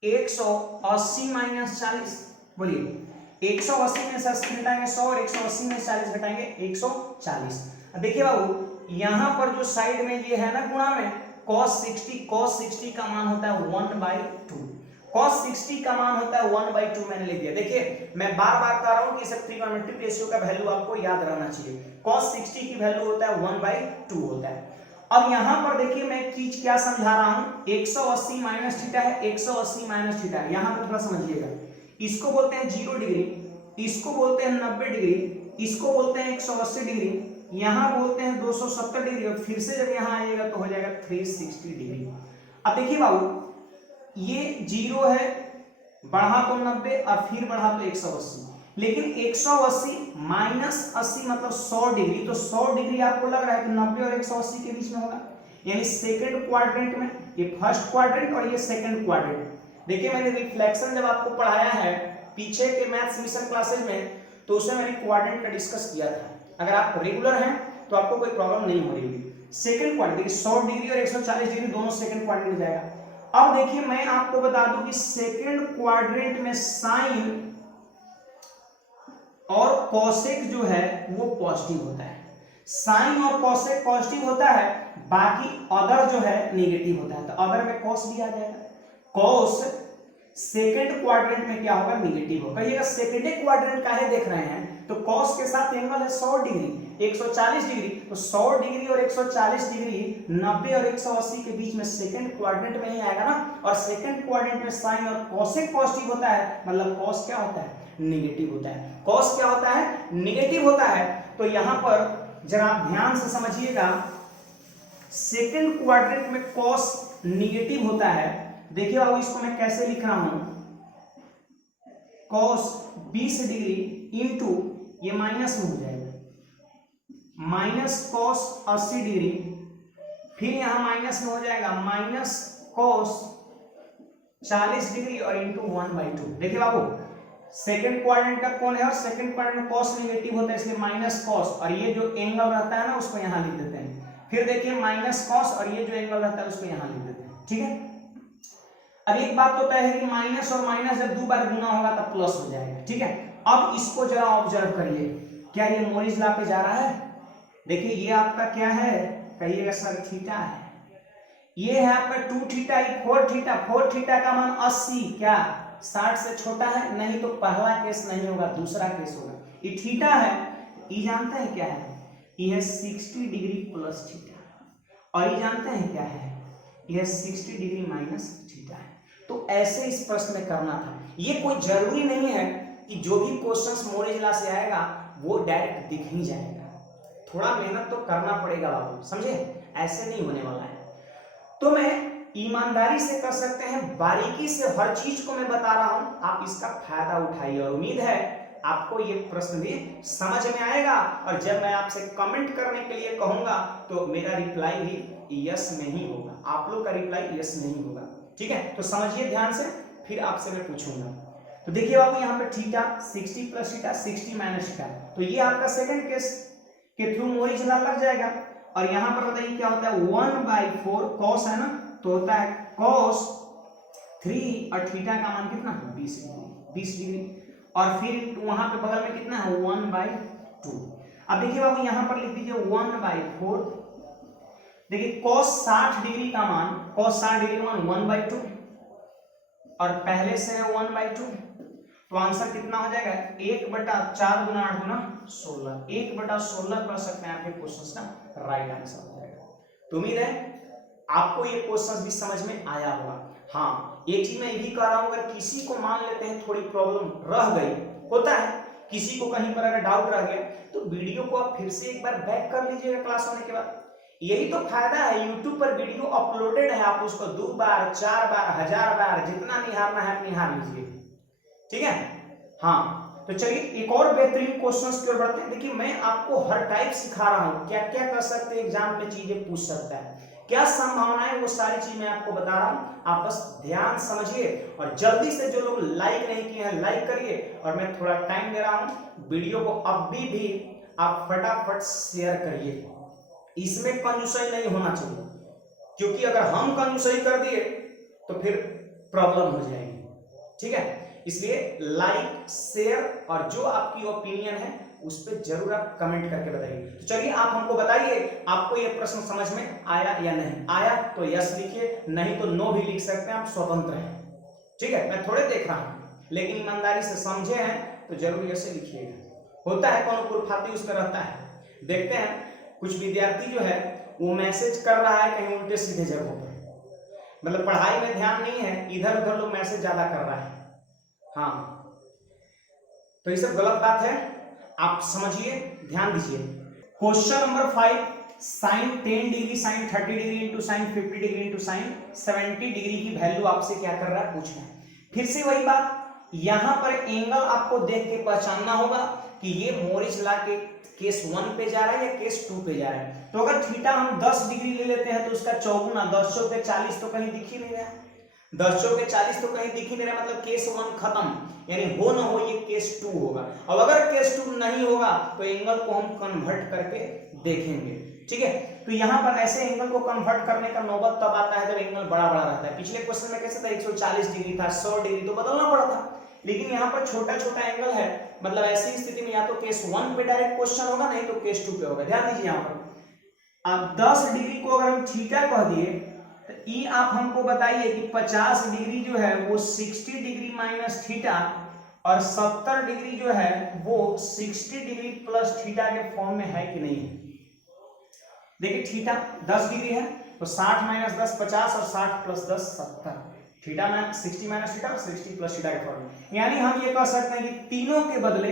180 माइनस 40, बोलिए 180 में 80 घटाएंगे 100 और 180 में 40 घटाएंगे 140। अब देखिए बाबू यहां पर जो साइड में ये है ना गुणा में cos 60 का मान होता है 1/2, cos 60 का मान होता है 1/2, मैंने लिख दिया। देखिए मैं बार बार कह रहा हूं कि सब ट्रिग्नोमेट्रिक रेशियो का वैल्यू आपको याद रहना चाहिए। cos 60 की वैल्यू होता है 1/2 होता है। अब यहां पर देखिए मैं एक चीज क्या समझा रहा हूं, 180 माइनस थीटा है, 180 माइनस थीटा है, यहां पर थोड़ा समझिएगा। इसको बोलते हैं 0 डिग्री, इसको बोलते हैं 90 डिग्री, इसको बोलते हैं 180 डिग्री, यहां बोलते हैं 270 डिग्री, और फिर से जब यहां आइएगा तो हो जाएगा 360 डिग्री। अब देखिए बाबू ये 0 है, बढ़ा तो 90 और फिर बढ़ा तो 180, लेकिन 180 माइनस 80 मतलब 100 डिग्री, तो 100 डिग्री आपको लग रहा है कि 90 और 180 के बीच में होगा, यानी सेकंड क्वाड्रेंट में, ये फर्स्ट क्वाड्रेंट और ये सेकंड क्वाड्रेंट। देखिए मैंने रिफ्लेक्शन जब आपको पढ़ाया है पीछे के मैथ्स मिशन क्लासेस में, तो उसमें मैंने क्वाड्रेंट का डिस्कस किया था। अगर आप रेगुलर हैं तो आपको कोई प्रॉब्लम नहीं हो रही। सेकंड क्वाड्रेंट 100 डिग्री और 140 डिग्री दोनों सेकंड क्वाड्रेंट में जाएगा। अब देखिए मैं आपको बता दूं कि सेकंड क्वाड्रेंट में साइन और कोसेक जो है वो पॉजिटिव होता है, साइन और कोसेक पॉजिटिव होता है, बाकी अदर जो है नेगेटिव होता है, तो अदर में कॉस भी आ जाएगा। कॉस सेकंड क्वाड्रेंट में क्या होगा, नेगेटिव होगा। कहिएगा सेकंड क्वाड्रेंट काहे देख रहे हैं, तो कॉस के साथ एंगल है 100 डिग्री 140 डिग्री, तो 100 डिग्री और 140 डिग्री 90 और 180 के बीच में सेकंड क्वाड्रेंट में ही आएगा ना, और सेकंड क्वाड्रेंट में साइन और कोसेक पॉजिटिव होता है, मतलब कॉस क्या होता है, नेगेटिव होता है। कॉस क्या होता है, नेगेटिव होता है। तो यहां पर जरा आप ध्यान से समझिएगा, सेकंड क्वाड्रेंट में कॉस नेगेटिव होता है। देखिए बाबू इसको मैं कैसे लिख रहा हूं, कॉस 20 डिग्री इंटू ये माइनस में हो जाएगा, माइनस कॉस 80 डिग्री, फिर यहां माइनस में हो जाएगा माइनस कॉस 40 डिग्री और इंटू 1/2। देखिए बाबू सेकंड क्वाड्रेंट का कौन है, और सेकंड क्वाड्रेंट में कॉस नेगेटिव होता है इसलिए माइनस कॉस, और ये जो एंगल रहता है ना उसको यहां लिख देते हैं। फिर देखिए माइनस कॉस और ये जो एंगल रहता है उसको यहां लिख देते हैं, ठीक है। अब एक बात तो तय है कि माइनस और माइनस जब दो बार गुना होगा तब प्लस हो जाएगा, ठीक है। अब इसको जरा ऑब्जर्व करिए, क्या ये मोरिस लॉ पे जा रहा है। देखिए ये आपका क्या है, कहिएगा सर थीटा है, ये है आपका 2 थीटा, 4 थीटा, 4 थीटा का मान 80, क्या 60 से छोटा है, नहीं तो पहला केस नहीं होगा दूसरा केस होगा। ये थीटा है, ये जानते हैं क्या है, ये है 60 डिग्री प्लस थीटा, और ये जानते हैं क्या है, यह 60 डिग्री माइनस थीटा है। तो ऐसे इस प्रश्न में करना था। ये कोई जरूरी नहीं है कि जो भी क्वेश्चंस मोरेज लॉ से आएगा वो डायरेक्ट दिख ही जाएगा, थोड़ा मेहनत तो करना पड़ेगा बाबू, समझे, ऐसे नहीं होने वाला है। तो मैं ईमानदारी से कर सकते हैं, बारीकी से हर चीज को मैं बता रहा हूं, आप इसका फायदा उठाइए, और उम्मीद है आपको ये प्रश्न भी समझ में आएगा। और जब मैं आपसे कमेंट करने के लिए कहूंगा तो मेरा रिप्लाई भी यस में ही होगा, आप लोग का रिप्लाई यस में ही होगा, ठीक है। तो समझिए ध्यान से, फिर आपसे मैं पूछूंगा। तो देखिए बाबू यहाँ पे theta 60 plus theta 60 minus theta, तो ये आपका सेकंड केस के थ्रू मोरिस लॉ लग जाएगा। और यहाँ पर बताइए क्या होता है, 1/4 कॉस है ना, तो होता है कॉस 3 और थीटा का मान कितना 20 डिग्री, और फिर वहां पे बगल में कितना है 1/2। अब देखिए बाबू यहाँ पर लिख दीजिए 1/4। देखिए cos 60 डिग्री का मान, cos 60 डिग्री का मान 1/2, और पहले से है 1/2, तो आंसर कितना हो जाएगा 1/4 गुना 8 गुना 16, 1/16 कर सकते हैं आपके क्वेश्चन का राइट आंसर हो जाएगा। तो उम्मीद है आपको ये क्वेश्चन भी समझ में आया होगा। हाँ, एक चीज मैं ये भी कह रहा हूं, अगर किसी को मान लेते हैं थोड़ी प्रॉब्लम रह गई, होता है किसी को कहीं पर अगर डाउट रह गया, तो वीडियो को आप फिर से एक बार बैक कर लीजिएगा क्लास होने के बाद। यही तो फायदा है, YouTube पर वीडियो अपलोडेड है, आप उसको 2 बार 4 बार 1000 बार जितना निहारना है आप निहार लीजिए, ठीक है। हाँ, तो चलिए एक और बेहतरीन क्वेश्चंस की ओर बढ़ते हैं। देखिए मैं आपको हर टाइप सिखा रहा हूं, क्या क्या कर सकते हैं एग्जाम में, चीजें पूछ सकता है, क्या संभावनाएं, वो सारी चीज मैं आपको बता रहा हूं। आप बस ध्यान समझिए और जल्दी से जो लोग लाइक नहीं किए हैं लाइक करिए, और मैं थोड़ा टाइम दे रहा हूं, वीडियो को अभी भी आप फटाफट शेयर करिए। इसमें कंजूसाई नहीं होना चाहिए, क्योंकि अगर हम कंजूसाई कर दिए तो फिर प्रॉब्लम हो जाएगी, ठीक है। इसलिए लाइक शेयर और जो आपकी ओपिनियन है उस पर जरूर आप कमेंट करके बताइए। तो चलिए आप हमको बताइए आपको ये प्रश्न समझ में आया या नहीं आया, तो यस लिखिए, नहीं तो नो भी लिख सकते हैं, आप स्वतंत्र हैं, ठीक है। मैं थोड़े देख रहा हूं, लेकिन ईमानदारी से समझे हैं तो जरूर ऐसे लिखिएगा। होता है कौन कुरफाती उसमें रहता है। देखते हैं कुछ विद्यार्थी जो है वो मैसेज कर रहा है कहीं उल्टे सीधे जगहों पर, मतलब पढ़ाई में ध्यान नहीं है, इधर उधर लोग मैसेज ज्यादा कर रहा है। हाँ, तो ये सब गलत बात है, आप समझिए, ध्यान दीजिए। Question number 5, sine 10 degree sine 30 degree into sine 50 degree into sine 70 degree की वैल्यू आपसे क्या कर रहा है, पूछ रहा है। फिर से वही बात, यहां पर एंगल आपको देख के पहचानना होगा कि ये मोरिस लॉ के केस 1 पे जा रहा है या केस 2 पे जा रहा है। तो अगर थीटा हम 10 डिग्री ले लेते हैं तो उसका चौगुना 10 चौके 40 तो कहीं दिख ही नहीं रहा, 10 चौके 40 तो कहीं दिख ही नहीं रहा, मतलब केस 1 खत्म, यानी हो ना हो ये केस 2 होगा। अब अगर केस 2 नहीं होगा तो एंगल को हम कन्वर्ट करके देखेंगे, ठीक है। तो यहाँ पर ऐसे एंगल को कन्वर्ट करने का नौबत तब आता है जब एंगल बड़ा बड़ा रहता है। पिछले क्वेश्चन में कैसे था, 140 डिग्री था, 100 डिग्री, तो बदलना पड़ा था, लेकिन यहाँ पर छोटा छोटा एंगल है, मतलब ऐसी स्थिति में या तो केस 1 पे डायरेक्ट क्वेश्चन होगा, नहीं तो केस 2 पे होगा। ध्यान दीजिए, यहाँ पर अब 10 डिग्री को अगर हम थीटा कह दिए तो ई आप हमको बताइए कि 50 डिग्री जो है वो 60 डिग्री माइनस थीटा और 70 डिग्री जो है वो 60 डिग्री प्लस थीटा के फॉर्म में है कि नहीं है। देखिए थीटा 10 डिग्री है तो 60 माइनस 10 50 और 60 प्लस 10 70, थीटा में 60 माइनस थीटा और 60 प्लस थीटा के फॉर्म में, यानी हम ये कह सकते हैं कि तीनों के बदले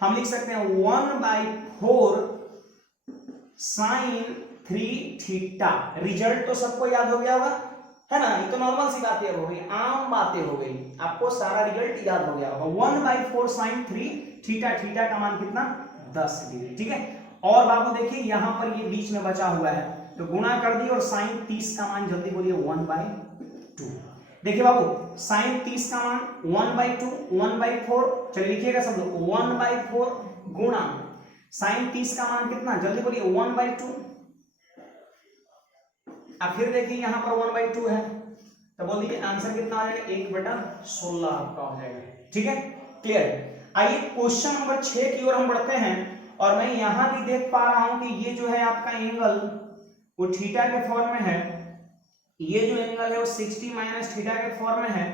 हम लिख सकते हैं 1/4 साइन 3 थीटा। रिजल्ट तो सबको याद हो गया होगा, है ना, ये तो नॉर्मल सी बातें हो गई, आम बातें हो गई, आपको सारा रिजल्ट याद हो गया होगा। 1/4 साइन 3 थीटा, थीटा का मान कितना 10 डिग्री, ठीक है। और बाबू देखिए यहाँ पर ये बीच में बचा हुआ है तो गुणा कर दिए, और साइन 30 का मान जल्दी बोलिए 1/2। देखिए बाबू साइन 30 का मान 1/2 1/4, चलिए लिखिएगा सब लोग, 1/4 गुणा साइन 30 का मान कितना, जल्दी बोलिए 1/2। अब फिर देखिए यहाँ पर 1/2 है तो बोल दीजिए आंसर कितना आ जाएगा, 1/16 आपका हो जाएगा, ठीक है, क्लियर। आइए क्वेश्चन नंबर 6 की ओर हम बढ़ते हैं, और मैं यहां भी देख पा रहा हूं कि ये जो है आपका एंगल वो थीटा के फॉर्म में है, ये जो एंगल है वो 60 माइनस थीटा के फॉर्म में है,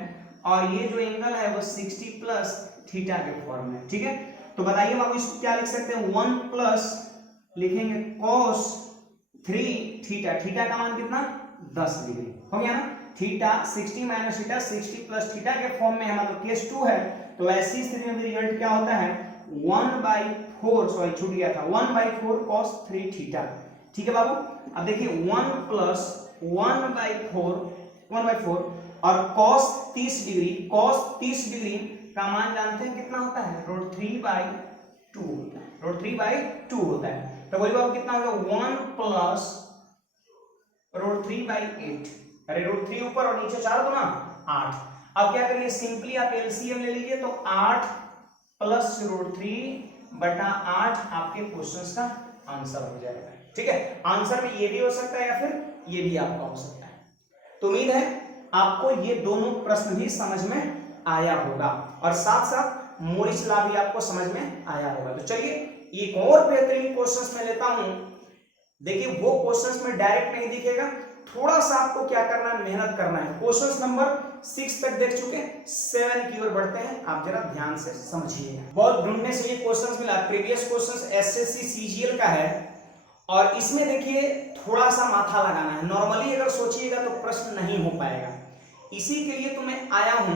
और ये जो एंगल है वो 60 प्लस थीटा के फॉर्म में, ठीक है। तो बताइए बाबू इसको क्या लिख सकते हैं, 1 प्लस लिखेंगे cos 3 थीटा, थीटा का मान कितना 10 डिग्री हो गया ना, theta 60 minus theta 60 plus theta के फॉर्म में है, मतलब केस 2 है। तो ऐसी स्थिति में रिजल्ट क्या होता है 1/4, सॉरी छूट गया था, 1/4 cos 3 थीटा, ठीक है बाबू। अब देखिए 1 प्लस 1/4 और cos 30 डिग्री का मान जानते हैं कितना होता है, √3/2 होता है। तो बोलिए बाबू कितना होगा 1 प्लस √3/8, अरे √3 ऊपर और नीचे 4 गुना 8। अब क्या करिए, सिंपली आप एलसीएम ले लीजिए, तो 8 प्लस √3/8 आपके क्वेश्चन का आंसर हो जाएगा, ठीक है। आंसर में ये भी हो सकता है या फिर ये भी आपका हो सकता है। तो उम्मीद है आपको ये दोनों प्रश्न भी समझ में आया होगा, और साथ साथ मोरिस लॉ भी आपको समझ में आया होगा। तो चलिए एक और बेहतरीन क्वेश्चन में लेता हूं। देखिए वो क्वेश्चन में डायरेक्ट नहीं दिखेगा, थोड़ा सा आपको क्या करना है, मेहनत करना है। क्वेश्चन नंबर 6 तक देख चुके, 7 की ओर बढ़ते हैं। आप जरा ध्यान से समझिए। बहुत ढूंढने से ये क्वेश्चन मिला, प्रीवियस क्वेश्चन एसएससी सीजीएल का है और इसमें देखिए थोड़ा सा माथा लगाना है। नॉर्मली अगर सोचिएगा तो प्रश्न नहीं हो पाएगा, इसी के लिए तो मैं आया हूं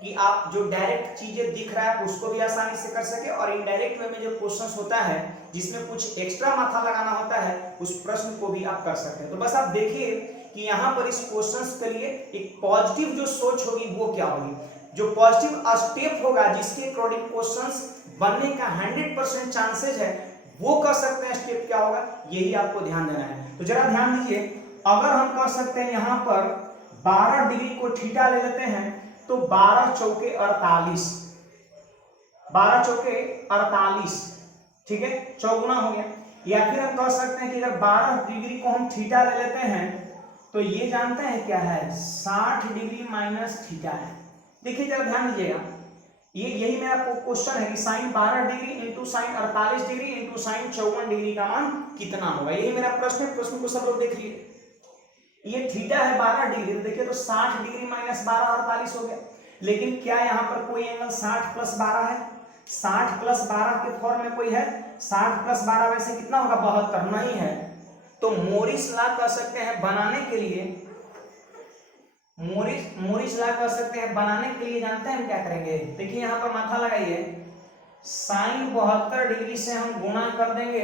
कि आप जो डायरेक्ट चीजें दिख रहा है उसको भी आसानी से कर सके और इनडायरेक्ट वे में जो क्वेश्चंस होता है जिसमें कुछ एक्स्ट्रा माथा लगाना होता है उस प्रश्न को भी आप कर सकते हैं। तो बस आप देखिए कि यहाँ पर इस क्वेश्चंस के लिए एक पॉजिटिव जो सोच होगी वो क्या होगी, जो पॉजिटिव स्टेप होगा जिसके अकॉर्डिंग क्वेश्चंस बनने का 100% चांसेस है वो कर सकते हैं। स्टेप क्या होगा यही आपको ध्यान देना है। तो जरा ध्यान दीजिए, अगर हम कर सकते हैं यहाँ पर 12 डिग्री को थीटा ले लेते हैं तो 12 चौके 48, 12 चौके 48, ठीक है, चौगुना हो गया। या फिर हम कह सकते हैं कि अगर 12 डिग्री को हम थीटा ले लेते हैं तो ये जानते हैं क्या है, 60 डिग्री माइनस थीटा है। देखिए जरा ध्यान दीजिएगा, ये यही मेरा क्वेश्चन है कि sine 12 degree into sine 48 degree into sine 54 degree का मान कितना होगा, यही मेरा प्रश्न है। प्रश्न को सब लोग देख लिए, ये थीटा है 12 डिग्री, तो देखिए तो 60 डिग्री माइनस 12 48 हो गया। लेकिन क्या यहाँ पर कोई एंगल 60 प्लस 12 है? 60 प्लस 12 के फॉर्म में कोई है? 60 प्लस 12 वैसे कितना होगा, 72 नहीं है। तो मोरिस लॉ कह सकते हैं बनाने के लिए, मोरिस लॉ कह सकते हैं बनाने के लिए जानते हैं हम क्या करेंगे, देखिए यहाँ पर माथा लगाइए, साइन 72 डिग्री से हम गुणा कर देंगे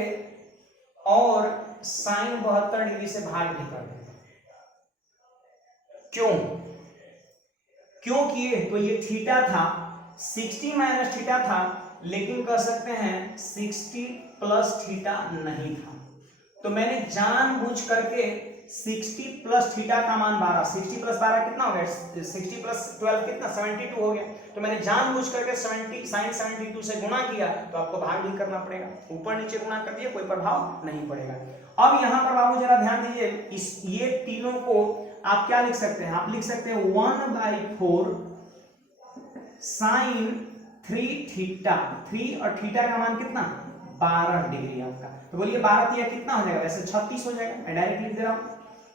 और साइन 72 डिग्री से भाग भी कर देंगे। क्यों किए? तो ये थीटा था, 60 माइनस थीटा था, लेकिन कह सकते हैं 60 प्लस थीटा नहीं था। तो मैंने जानबूझ करके 60 प्लस थीटा का मान 12, 60 प्लस 12 कितना हो गया, 60 प्लस 12 कितना, 72 हो गया। तो मैंने जानबूझ करके 70 साइन 72 से गुणा किया, तो आपको भाग भी करना पड़ेगा, ऊपर नीचे गुणा कर दिए, कोई प्रभाव नहीं पड़ेगा। अब यहाँ पर बाबू जरा ध्यान दीजिए, इस ये तीनों को आप क्या लिख सकते हैं, आप लिख सकते हैं 1/4 साइन 3 थीटा, 3 और थीटा का मान कितना, 12 डिग्री आपका। तो बोलिए 12 या कितना हो जाएगा, वैसे 36 हो जाएगा, मैं डायरेक्ट लिख दे रहा हूं,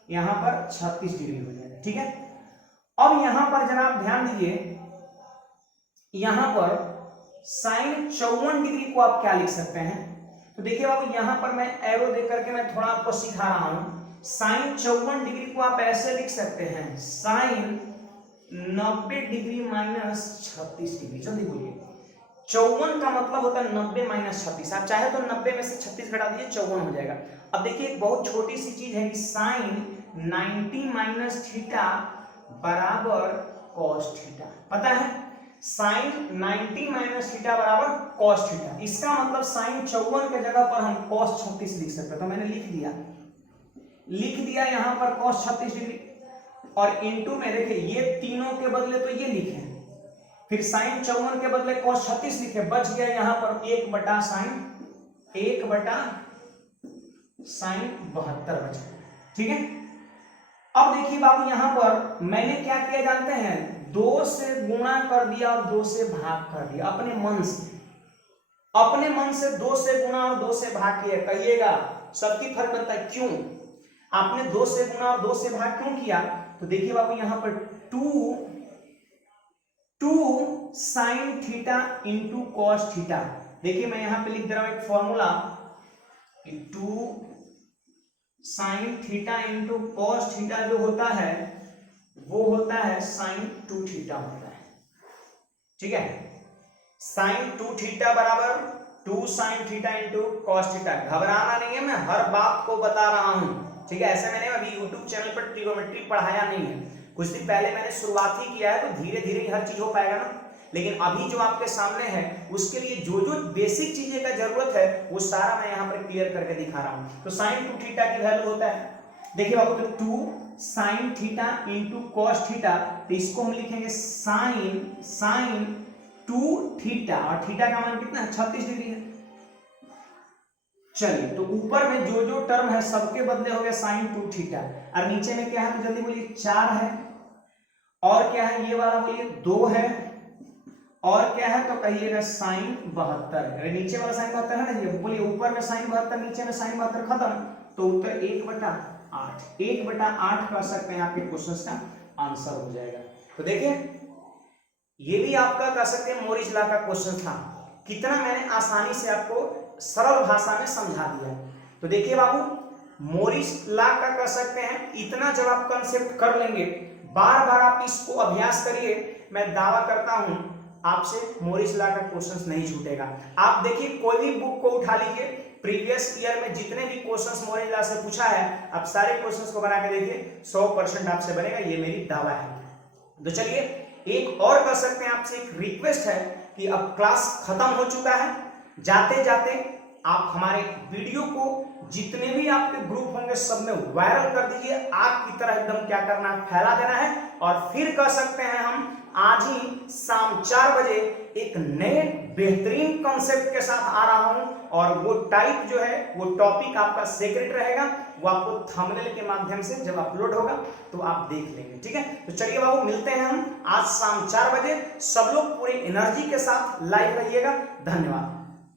यहां पर 36 डिग्री हो जाएगा, ठीक है। अब यहां पर जरा आप ध्यान दीजिए, यहां पर साइन 54 डिग्री को आप क्या लिख सकते हैं, तो देखिए बाबू यहां पर मैं एरो दे करके मैं थोड़ा आपको सिखा रहा हूं। साइन 54 डिग्री को आप ऐसे लिख सकते हैं, साइन 90 डिग्री माइनस 36 डिग्री। जल्दी बोलिए, 54 का मतलब होता है 90 माइनस 36, आप चाहे तो 90 में से 36 घटा दीजिए, 54 हो जाएगा। अब देखिए एक बहुत छोटी सी चीज है कि साइन 90 माइनस थीटा बराबर कॉस थीटा, पता है, साइन 90 माइनस थीटा बराबर कॉस थीटा। इसका मतलब साइन 54 के जगह पर हम कॉस 36 लिख सकते हैं। तो मैंने लिख दिया यहां पर कॉस 36 डिग्री, और इंटू में देखिए ये तीनों के बदले तो ये लिखे, फिर साइन 54 के बदले cos 36 लिखे, बच गया यहाँ पर 1 बटा साइन 72 बच गया, ठीक है। अब देखिए बाबू यहाँ पर मैंने क्या किया जानते हैं, 2 से गुणा कर दिया और 2 से भाग कर दिया, अपने मन से 2 से गुणा और 2 से भाग किया। कहिएगा सबकी फर्क बनता है, क्यों आपने 2 से गुणा और 2 से भाग क्यों किया, तो देखिए बाबू यहाँ पर 2 sign theta into cos theta. देखिए मैं यहां पे लिख दे रहा हूं एक formula, 2 sign theta into cos theta जो होता है वो होता है साइन 2 थीटा होता है, ठीक है। साइन 2 थीटा बराबर 2 sign theta into cos theta. घबराना नहीं है, मैं हर बात को बता रहा हूं, ठीक है। ऐसे मैंने अभी यूट्यूब चैनल पर ट्रिग्नोमेट्री पढ़ाया नहीं है, कुछ दिन पहले मैंने शुरुआत ही किया है, तो धीरे धीरे हर चीज हो पाएगा ना। लेकिन अभी जो आपके सामने है उसके लिए जो जो बेसिक चीजें का जरूरत है वो सारा मैं यहाँ पर क्लियर करके दिखा रहा हूँ। तो साइन 2 थीटा की वैल्यू होता है, देखिए बाबू, तो 2 sign theta into cos theta, तो इसको हम लिखेंगे साइन 2 थीटा, और थीटा का मान कितना है, 36 डिग्री है। चलिए तो ऊपर में जो जो टर्म है सबके बदले हो गया साइन 2 थीटा, और नीचे में क्या है, तो जल्दी बोलिए, 4 है, और क्या है, ये वाला बोलिए 2 है, और क्या है, तो कहिएगा साइन 72। नीचे वाला साइन 72 है ना, ये बोलिए ऊपर में साइन 72, नीचे में साइन 72, खत्म। तो उत्तर 1/8 कह सकते हैं आपके क्वेश्चन का आंसर हो जाएगा। तो देखिए ये भी आपका कह सकते हैं मोरिस लॉ का क्वेश्चन था, कितना मैंने आसानी से आपको सरल भाषा में समझा दिया। तो देखिए बाबू मोरिस लॉ का कह सकते हैं इतना जब आप कंसेप्ट कर लेंगे, बार बार आप इसको अभ्यास करिए, मैं दावा करता हूं आपसे मोरिस लॉ का क्वेश्चन नहीं छूटेगा। आप देखिए कोई भी बुक को उठा लीजिए, प्रीवियस ईयर में जितने भी क्वेश्चंस मोरिस लॉ से पूछा है, आप सारे क्वेश्चंस को बना के देखिए, 100% आपसे बनेगा, ये मेरी दावा है। तो चलिए एक और कर सकते हैं आपसे एक रिक्वेस्ट है कि अब क्लास खत्म हो चुका है, जाते जाते आप हमारे वीडियो को जितने भी आपके ग्रुप होंगे सब में वायरल कर दीजिए, आग की तरह एकदम क्या करना है, फैला देना है। और फिर कर सकते हैं हम आज ही शाम 4 बजे एक नए बेहतरीन कॉन्सेप्ट के साथ आ रहा हूं, और वो टाइप जो है वो टॉपिक आपका सीक्रेट रहेगा, वो आपको थंबनेल के माध्यम से जब अपलोड होगा तो आप देख लेंगे, ठीक है। तो चलिए बाबू मिलते हैं हम आज शाम 4 बजे, सब लोग पूरे एनर्जी के साथ लाइव रहिएगा। धन्यवाद।